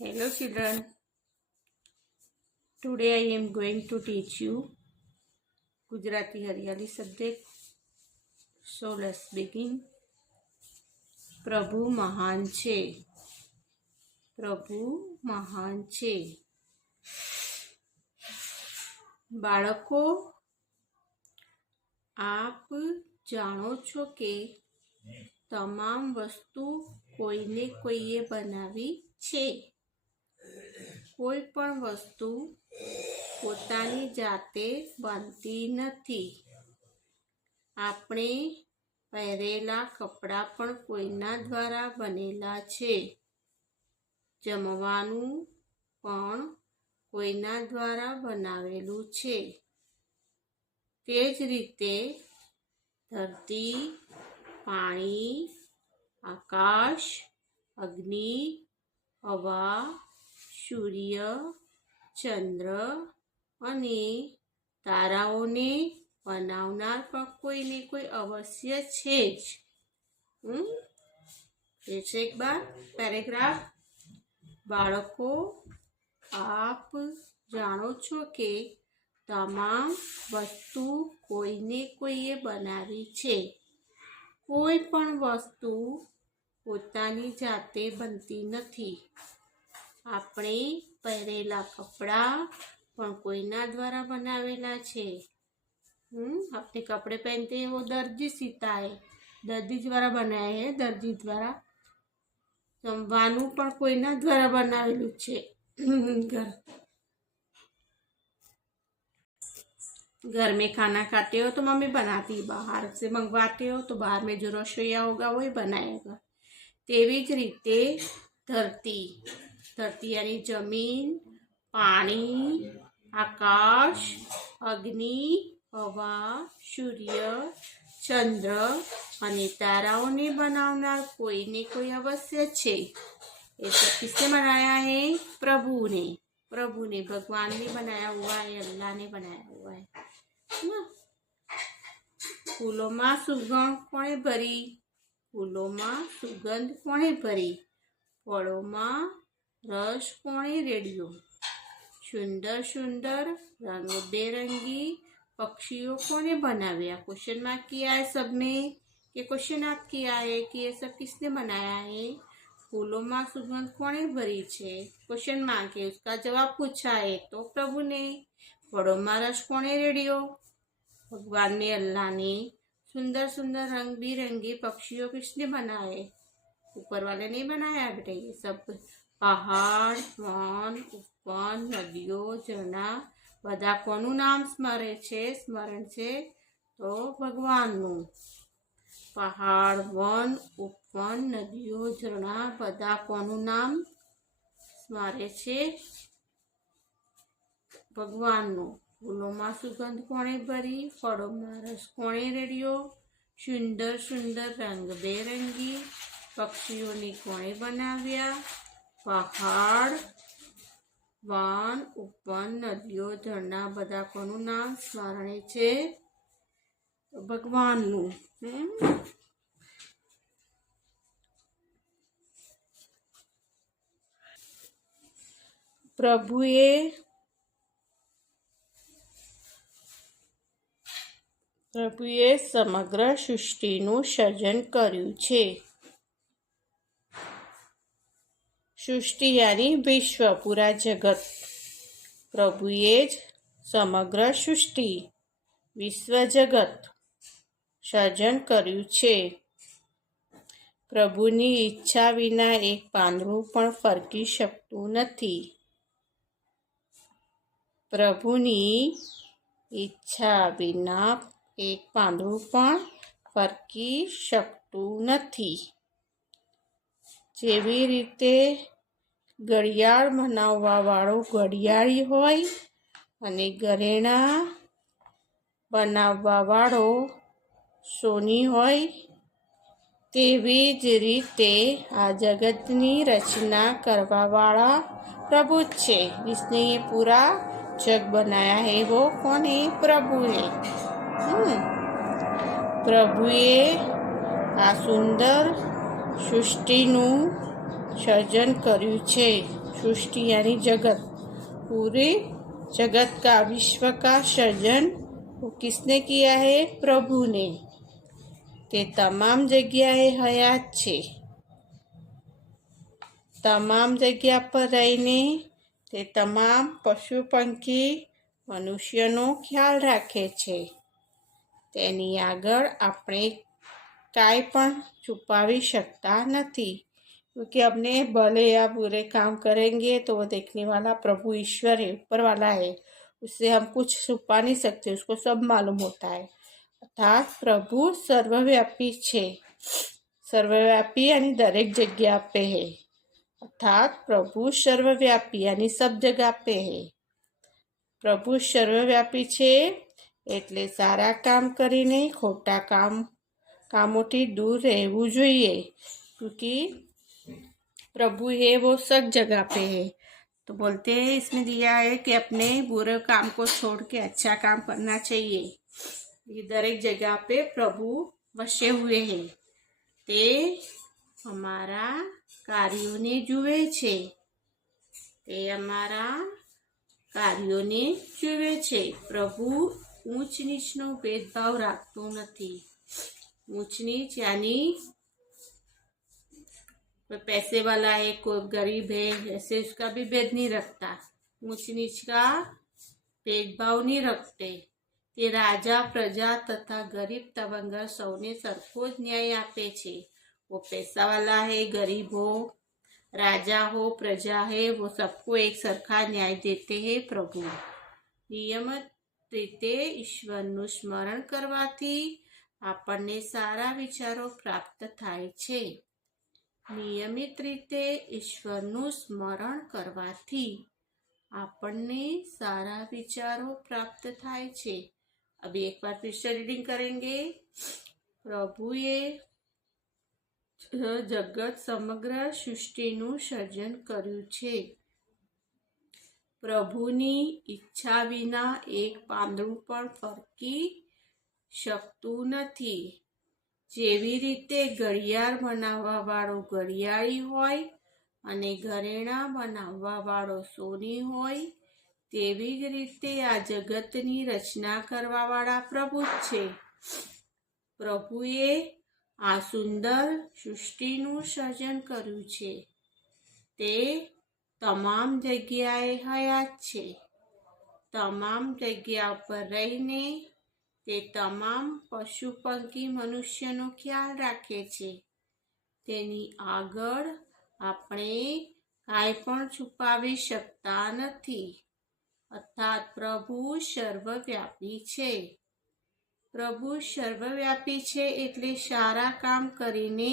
Hello children, today I am going to teach you Gujarati Hariyali subject. So let's begin. પ્રભુ મહાન છે. પ્રભુ મહાન છે. બાળકો, આપ જાણો છો કે તમામ વસ્તુ કોઈને કોઈએ બનાવી છે. કોઈ પણ વસ્તુ પોતાની જાતે બનતી નથી. આપણે પહેરેલા કપડાં પણ કોઈના દ્વારા બનેલા છે. જમવાનું પણ કોઈના દ્વારા બનાવેલું છે. તે જ રીતે ધરતી, પાણી, આકાશ, અગ્નિ, હવા, સૂર્ય, ચંદ્ર અને તારાઓને બનાવનાર પણ કોઈને કોઈ અવશ્ય છે જ. એક બાર પેરેગ્રાફ. બાળકો, આપ જાણો છો કે તમામ વસ્તુ કોઈને કોઈએ બનાવી છે. કોઈ પણ વસ્તુ પોતાની જાતે બનતી નથી. આપણે પહેરેલા કપડાં પણ કોઈના દ્વારા બનાવેલા છે. अपने कपड़े पहनते हैं वो दर्जी सीता है, दर्जी द्वारा बनाया है. दर्जी द्वारा जमवानुं पण कोईना द्वारा बनावेलुं छे. घर में खाना खाते हो तो मम्मी बनाती, बाहर से मंगवाते हो तो बाहर में जो रसोईया होगा वही बनाएगा. तेवी ज रीते धरती, धरती यानी जमीन, पानी, आकाश, अग्नि, हवा, सूर्य, चंद्र અને તારાઓને બનાવનાર કોઈને કોઈ અવશ્ય છે. ये सब किसने बनाया है? प्रभु ने. प्रभु ने, भगवान ने बनाया हुआ है, अल्लाह ने बनाया हुआ है ना. फूलों सुगंध कोणे भरी? फूलों सुगंध कोणे भरी? फलों रस कोणे रेड्यो? सुंदर सुंदर रंग बेरंगी पक्षियों को ने बनाया? क्वेश्चन मार्क किया है सब में. ये क्वेश्चन आप किया है कि ये सब किसने बनाया है? फूलों में सुगंध कोने भरी छे? क्वेश्चन मार्क है, उसका जवाब पूछा है तो प्रभु ने. फलों में रस कोने रेडियो? भगवान ने, अल्लाह ने. सुंदर सुंदर रंग बिरंगी पक्षियों किसने बनाए? ऊपर वाले नहीं बनाया बेटा. ये सब पहाड़, वन, उपवन, नदियों, झरना બધા કોનું નામ સ્મરે છે? સ્મરણ છે તો ભગવાનનું. પહાડ, વન, ઉપવન, નદીઓ, ઝરણા બધા કોનું નામ સ્મરે છે? ભગવાનનું. ફૂલોમાં સુગંધ કોણે ભરી? ફળોમાં રસ કોણે રેડ્યો? સુંદર સુંદર રંગબેરંગી પક્ષીઓને કોણે બનાવ્યા? પહાડ, વન, ઉપવન, નદીઓ, ઝરણા બધા કોનું નામ સ્મરણે છે? ભગવાનનું. પ્રભુએ સમગ્ર સૃષ્ટિનું સર્જન કર્યું છે. सृष्टि यानी विश्व, पूरा जगत. प्रभुए समग्र सृष्टि, विश्व जगत સર્જન કર્યું છે. પ્રભુની ઈચ્છા વિના એક પાંદડું પણ ફરકી શકતું નથી. પ્રભુની ઈચ્છા વિના એક પાંદડું પણ ફરકી શકતું નથી. જેવી રીતે ઘડિયાળ બનાવવા વાળો ઘડિયાળી હોય અને ઘરેણાં બનાવવા વાળો સોની હોય, તેવી જ રીતે આ જગતની રચના કરવાવાળા प्रभु છે. जिसने ये पूरा जग बनाया है वो कौन है? प्रभु है. प्रभुए आ सुंदर સૃષ્ટિનું સર્જન કર્યું છે. सृष्टि यानी जगत, पूरे जगत का, विश्व का सृजन वो किसने किया है? प्रभु ने। તે તમામ જગ્યાએ હયાત છે, તમામ જગ્યા પર રહીને તે તમામ પશુ પંખી મનુષ્યનો ખ્યાલ રાખે છે. તેની આગળ આપણે કાંઈ પણ છુપાવી શકતા નથી, क्योंकि अपने भले या बुरे काम करेंगे तो वो देखने वाला प्रभु ईश्वर है, ऊपर वाला है, उससे हम कुछ छुपा नहीं सकते, उसको सब मालूम होता है. अर्थात प्रभु सर्वव्यापी છે, सर्वव्यापी यानी दरेक जगह पे है. अर्थात प्रभु सर्वव्यापी यानी सब जगह पे है. प्रभु सर्वव्यापी છે એટલે સારા કામ કરીને ખોટા કામોથી दूर રહેવું જોઈએ, क्योंकि प्रभु है वो सब जगह पे है. तो बोलते हैं इसमें दिया है कि अपने बुरे काम को छोड़ के अच्छा काम करना चाहिए. ये दरेक जगह पे प्रभु वसे हुए हैं. તે અમારા કાર્યોને જુએ છે, તે અમારા કાર્યોને જુએ છે. પ્રભુ ઊંચ નીચનો ભેદભાવ રાખતો નથી. ऊंच नीच यानी कोई पैसे वाला है, कोई गरीब है, ऐसे उसका भी भेद नहीं रखता. ऊंच नीच का भेदभाव नहीं रखते. તે રાજા, પ્રજા તથા ગરીબ તવંગર સૌને સરખો જ ન્યાય આપે છે. वो पैसा वाला है, गरीब हो, राजा हो, प्रजा है, वो सबको एक सरखा न्याय देते हैं प्रभु. નિયમિત રીતે ઈશ્વરનું સ્મરણ કરવાથી આપણને સારા વિચારો પ્રાપ્ત થાય છે. નિયમિત રીતે ઈશ્વરનું સ્મરણ કરવાથી આપણને સારા વિચારો પ્રાપ્ત થાય છે. अभी एक बार फिर से रीडिंग करेंगे. પ્રભુએ જગત સમગ્ર સૃષ્ટિનું સર્જન કર્યું છે. પ્રભુની ઈચ્છા વિના એક પાંદડું પણ ફરકી શકતું નથી. જેવી રીતે ઘડિયાળ બનાવવા વાળો ઘડિયાળી હોય અને ઘરેણાં બનાવવા વાળો સોની હોય, તેવી જ રીતે આ જગતની રચના કરવાવાળા પ્રભુ જ છે. પ્રભુએ આ સુંદર સૃષ્ટિનું સર્જન કર્યું છે. તે તમામ જગ્યાએ હયાત છે. તમામ જગ્યા પર રહીને તે તમામ પશુ પંખી મનુષ્યનો ખ્યાલ રાખે છે. તેની આગળ આપણે કાંઈ પણ છુપાવી શકતા નથી. અર્થાત પ્રભુ સર્વવ્યાપી છે. પ્રભુ સર્વવ્યાપી છે એટલે સારા કામ કરીને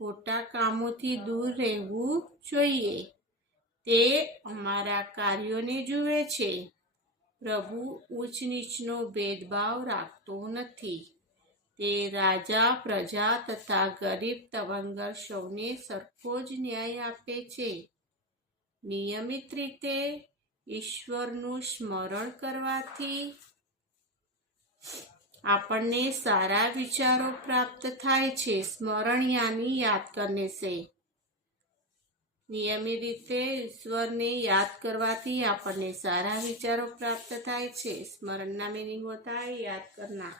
ખોટા કામોથી દૂર રહેવું જોઈએ. તે અમારા કાર્યોને જુએ છે. પ્રભુ ઊંચ નીચનો ભેદભાવ રાખતો નથી. તે રાજા, પ્રજા તથા ગરીબ તવંગર સૌને સરખો જ ન્યાય આપે છે. નિયમિત રીતે ઈશ્વરનું સ્મરણ કરવાથી આપણને સારા વિચારો પ્રાપ્ત થાય છે. સ્મરણ યાની યાદ કરને સે. નિયમિત રીતે ઈશ્વરને યાદ કરવાથી આપણને સારા વિચારો પ્રાપ્ત થાય છે. स्मरणना मीनिंग होता है याद करना.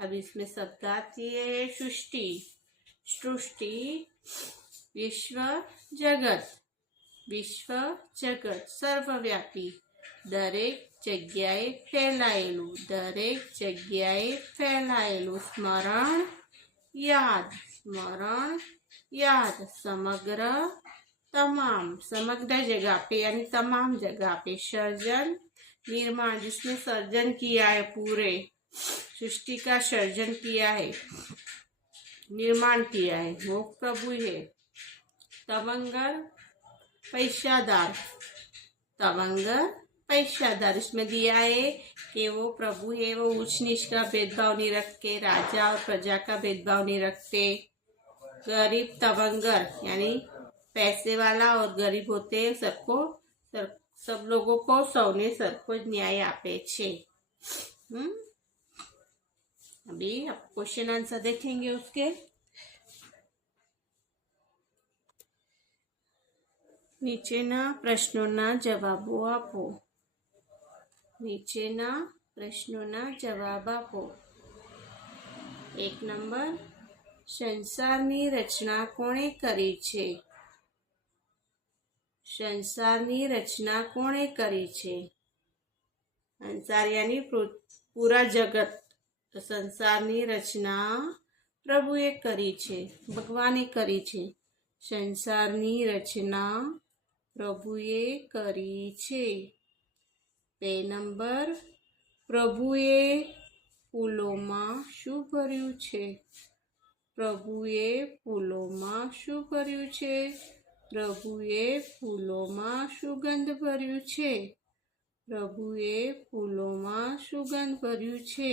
अब इसमें शब्द आती है सृष्टि. सृष्टि विश्व जगत. विश्व जगत सर्वव्यापी, દરેક જગ્યાએ ફેલાયેલું, દરેક જગ્યાએ ફેલાયેલું. સ્મરણ યાદ, સ્મરણ याद. समग्र तमाम, समग्र जगह पे यानी तमाम जगह पे. सर्जन निर्माण, जिसने सर्जन किया है, पूरे सृष्टि का सर्जन किया है, निर्माण किया है, वो प्रभु है. तवंगर पैसादार. तवंगर पैसादार, इसमें दिया है कि वो प्रभु है, वो ऊंच नीच का भेदभाव नहीं रखते, राजा और प्रजा का भेदभाव नहीं रखते. गरीब तवंगर यानी पैसे वाला और गरीब होते हैं, सबको सब लोगों को सौने सबको न्याय आपे छे. अभी आप क्वेश्चन आंसर देखेंगे उसके. નીચેના પ્રશ્નોના જવાબો આપો. નીચેના પ્રશ્નોના જવાબ આપો. 1 નંબર, સંસારની રચના કોણે કરી છે? સંસારની રચના કોણે કરી છે? સંસાર યાની પૂરા જગત. તો સંસારની રચના પ્રભુએ કરી છે, ભગવાને કરી છે. સંસારની રચના પ્રભુએ કરી છે. 2 નંબર, પ્રભુએ ફૂલોમાં શું ભર્યું છે? પ્રભુએ ફૂલોમાં શું ભર્યું છે? પ્રભુએ ફૂલોમાં સુગંધ ભર્યું છે. પ્રભુએ ફૂલોમાં સુગંધ ભર્યું છે.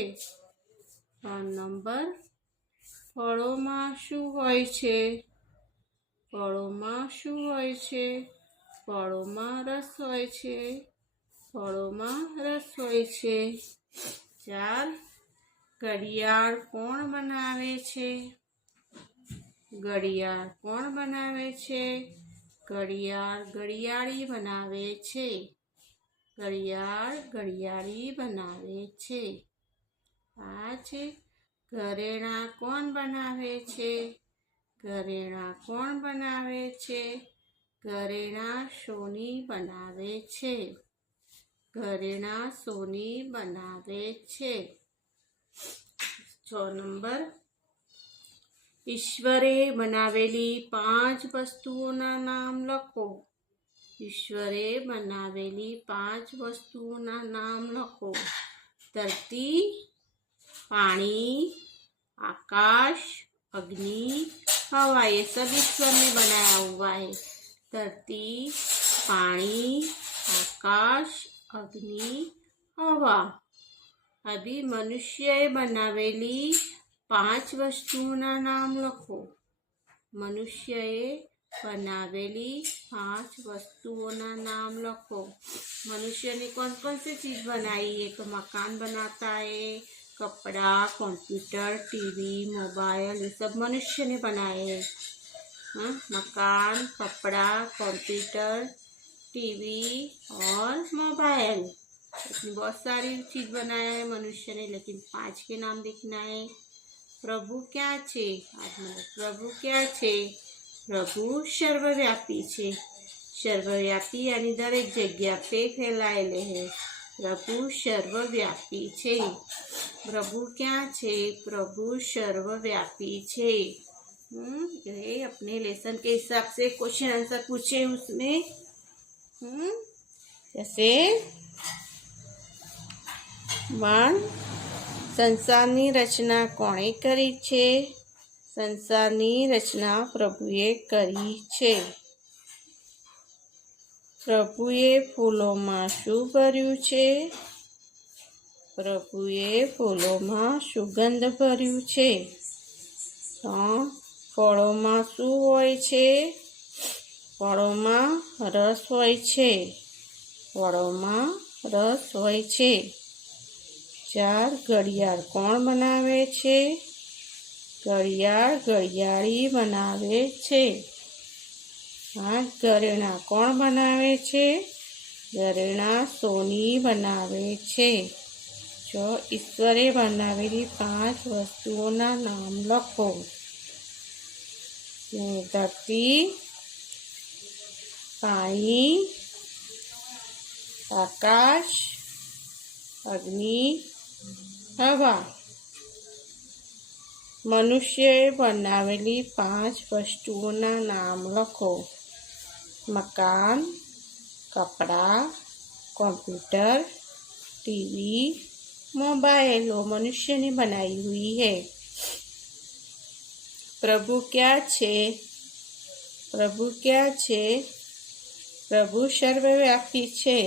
3 નંબર, ફળોમાં શું હોય છે? ફળોમાં શું હોય છે? ફળોમાં રસ હોય છે. ફળોમાં રસ હોય છે. 4, ઘડિયાળ કોણ બનાવે છે? ઘડિયાળ કોણ બનાવે છે? ઘડિયાળ ઘડિયાળી બનાવે છે. ઘડિયાળ ઘડિયાળી બનાવે છે. 5, ઘરેણાં કોણ બનાવે છે? ઘરેણાં કોણ બનાવે છે? ઘરેણાં સોની બનાવે છે. ઘરેણાં સોની બનાવે છે. 6 નંબર, ઈશ્વરે બનાવેલી 5 વસ્તુઓના નામ લખો. ઈશ્વરે બનાવેલી 5 વસ્તુઓના નામ લખો. ધરતી, पानी, आकाश, अग्नि, हवा, ये सब ईश्वर ने बनाया हुआ है. धरती, पानी, आकाश, अग्नि, हवा. अभी मनुष्य बनावेली 5 वस्तुओं नाम लखो. मनुष्य बनावेली 5 वस्तुओं नाम लखो. मनुष्य ने कौन कौन सी चीज बनाई? एक मकान बनाता है, कपड़ा, कंप्यूटर, टीवी, मोबाइल, ये सब मनुष्य ने बनाए हैं. मकान, कपड़ा, कंप्यूटर, टीवी और मोबाइल, इतनी बहुत सारी चीज बनाया है मनुष्य ने, लेकिन 5 के नाम लिखना है. प्रभु क्या छे? प्रभु क्या छे? प्रभु सर्वव्यापी छे. सर्वव्यापी यानी दरेक जग्या पे फैलायेले है. प्रभु सर्वव्यापी छे. प्रभु क्या छे? प्रभु सर्वव्यापी छे. ये अपने लेसन के हिसाब से क्वेश्चन आंसर पूछे उसमें. जैसे 1, संसाરની રચના કોણે કરી છે? સંસારની રચના પ્રભુએ કરી છે. પ્રભુએ ફૂલોમાં શું ભર્યું છે? પ્રભુએ ફૂલોમાં સુગંધ ભર્યું છે. ફળોમાં શું હોય છે? ફળોમાં રસ હોય છે. ફળોમાં રસ હોય છે. 4, ઘડિયાળ કોણ બનાવે છે? ઘડિયાળ ઘડિયાળી બનાવે છે. 5, ઘરેણાં કોણ બનાવે છે? ઘરેણાં સોની બનાવે છે. 6, ઈશ્વરે બનાવેલી 5 વસ્તુઓના નામ લખો. ધરતી, પાણી, આકાશ, અગ્નિ, હવા. મનુષ્યએ બનાવેલી 5 વસ્તુઓના નામ લખો. मकान, कपड़ा, कंप्यूटर, टीवी, मोबाइल, वो मनुष्य ने बनाई हुई है. प्रभु क्या छे? प्रभु क्या छे? प्रभु सर्वव्यापी छे.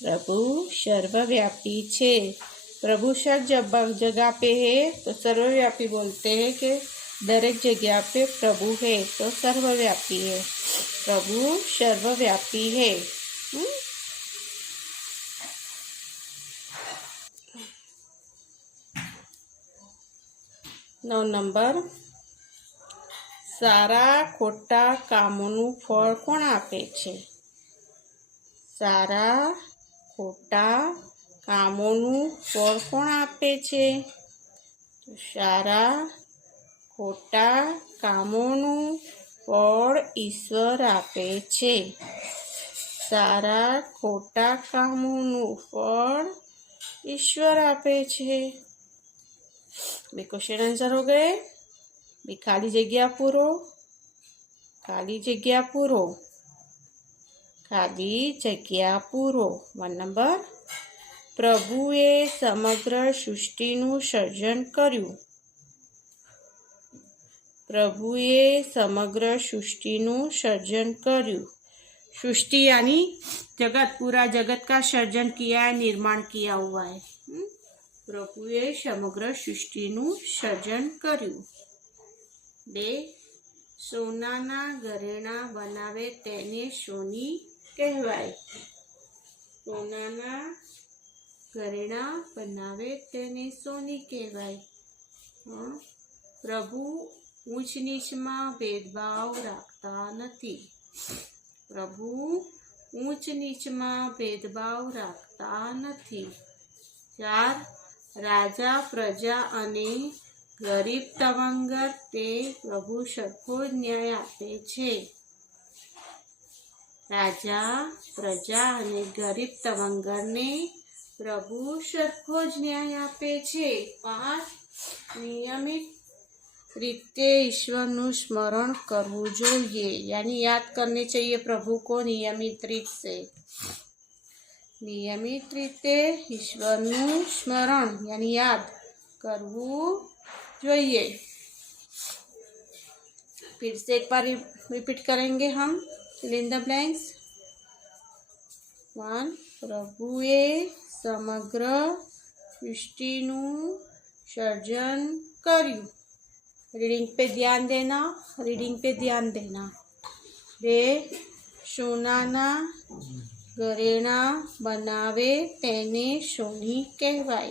प्रभु सर्वव्यापी छे. प्रभु सब जगह पे है तो सर्वव्यापी बोलते हैं कि दरेक जगह पे प्रभु है तो सर्वव्यापी है. प्रभु सर्वव्यापी है. 9 नंबर, સારા ખોટા કામોનું ફળ કોણ આપે છે? સારા ખોટા કામોનું ફળ કોણ આપે છે? સારા ખોટા કામોનું ફળ ઈશ્વર આપે છે. સારા ખોટા કામોનું ફળ ईश्वर आपे छे। बे क्वेश्चन आंसर हो गए। बे खाली जग्या पूरो, खाली जग्या पूरो, खाली जग्या पूरो। 1 नंबर, प्रभुए समग्र सृष्टिનું સર્જન કર્યું। प्रभुए समग्र सृष्टिનું સર્जन કર્યું। सृष्टि यानी जगत, पूरा जगत का सर्जन किया है, निर्माण किया हुआ है। प्रभुए समग्र सृष्टिનું સર્જન કર્યું। 2 સોનાના ઘરેણા બનાવે તેને સોની કહેવાય। સોનાના ઘરેણા બનાવે તેને સોની કહેવાય। પ્રભુ ઊંચ નીચમાં ભેદભાવ રાખતા નથી। પ્રભુ ઊંચ નીચમાં ભેદભાવ રાખતા નથી। 4 રાજા પ્રજા અને ગરીબ તવંગર તે પ્રભુ સરખો જ ન્યાય આપે છે। રાજા પ્રજા અને ગરીબ તવંગરને પ્રભુ સરખો જ ન્યાય આપે છે। 5 નિયમિત रीते ईश्वरનું स्मरण करવું જોઈએ। यानी याद करने चाहिए प्रभु को नियमित रीत से। नियमित रीते ईश्वरનું स्मरण यानी याद करવું જોઈએ। फिर से एक बार रिपीट करेंगे हम। Fill in the blanks. 1 प्रभुए समग्र सृष्टिનું સર્જન કર્યું। रीडिंग पे ध्यान देना, रीडिंग पे ध्यान देना। 2 सोनाना घरेणा बनावे तेने सोनी कहवाय।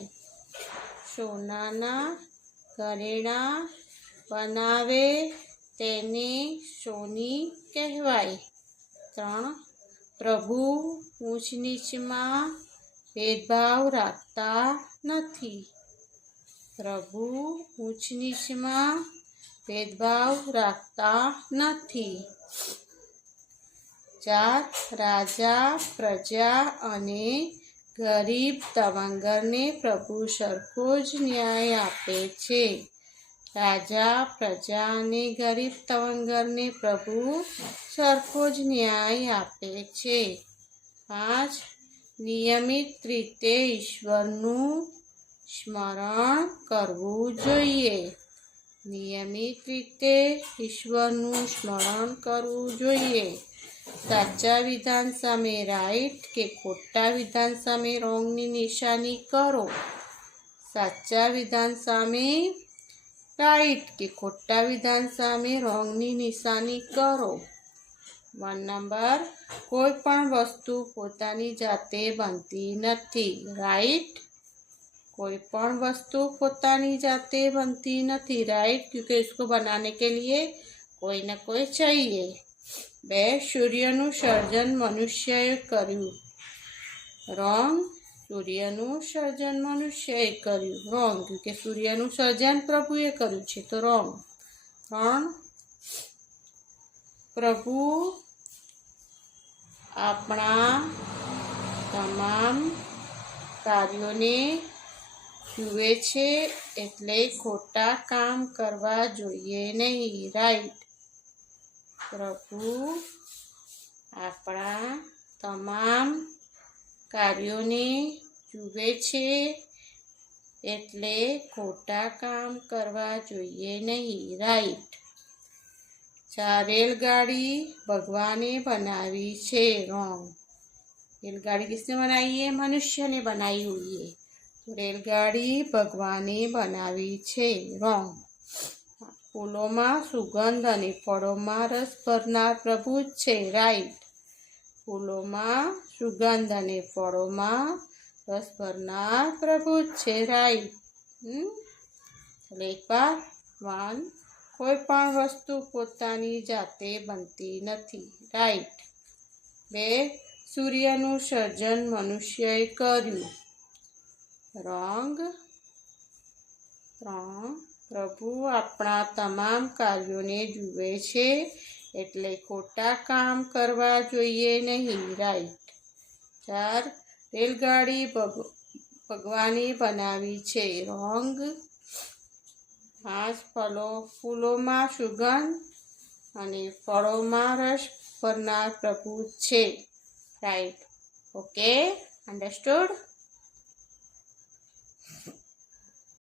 सोनाना घरेणा बनावे तेने सोनी कहवाय। 3 प्रभु ऊंच नीचમાં भेदभाव રાખતા નથી। प्रभु ऊंच नीचમાં भेदभाव રાખતા નથી। 4 राजा प्रजा અને ગરીબ તવંગરને પ્રભુ સરખો જ ન્યાય આપે છે। રાજા પ્રજા અને ગરીબ તવંગરને પ્રભુ સરખો જ ન્યાય આપે છે। 5 નિયમિત રીતે ઈશ્વરનું સ્મરણ કરવું જોઈએ। નિયમિત રીતે ઈશ્વરનું સ્મરણ કરવું જોઈએ। સાચા વિધાન સામે રાઈટ કે ખોટા વિધાન સામે રોંગની નિશાની કરો। સાચા વિધાન સામે રાઈટ કે ખોટા વિધાન સામે રોંગની નિશાની કરો। 1 નંબર, કોઈ પણ વસ્તુ પોતાની જાતે બનતી નથી। રાઈટ। कोई पण वस्तु पोतानी जाते बनती नहीं। राइट, क्योंकि इसको बनाने के लिए कोई न कोई चाहिए। 2 सूर्यનું સર્જન મનુષ્યએ કર્યું। રોંગ। સૂર્યનું સર્જન મનુષ્યએ કર્યું। રોંગ, क्योंकि સૂર્યનું સર્જન પ્રભુએ કર્યું છે, તો રોંગ। 3 પ્રભુ આપણા તમામ કાર્યોને જુએ છે એટલે ખોટા કામ કરવા જોઈએ નહીં। રાઈટ। પ્રભુ આપણા તમામ કાર્યોને જુએ છે એટલે ખોટા કામ કરવા જોઈએ નહીં। રાઈટ। 4 रेलगाड़ी भगवाने बनावी छे। रॉन्ग। रेलगाड़ी किसने बनाई है? मनुष्य ने बनाई हुई है, तो रेलगाड़ी भगवाने बनावी छे। रॉन्ग। फूलों में सुगंध अने फलों में रस भरनार प्रभु छे। राइट। फूलों में सुगंध अने फलों में रस भरनार प्रभु छे। राइट। एक बार 1 કોઈ પણ વસ્તુ પોતાની જાતે બનતી નથી. રાઈટ. 2. સૂર્યનું સર્જન મનુષ્યએ કર્યું. રોંગ. 3. પ્રભુ આપણા તમામ કાર્યોને જુએ છે, એટલે ખોટા કામ કરવા જોઈએ નહીં. રાઈટ. 4. રેલગાડી ભગવાને બનાવી છે. રોંગ. 5. ફૂલોમાં સુગંધ અને ફળોમાં રસ ભરનાર પ્રભુ છે. રાઈટ. Okay, understood?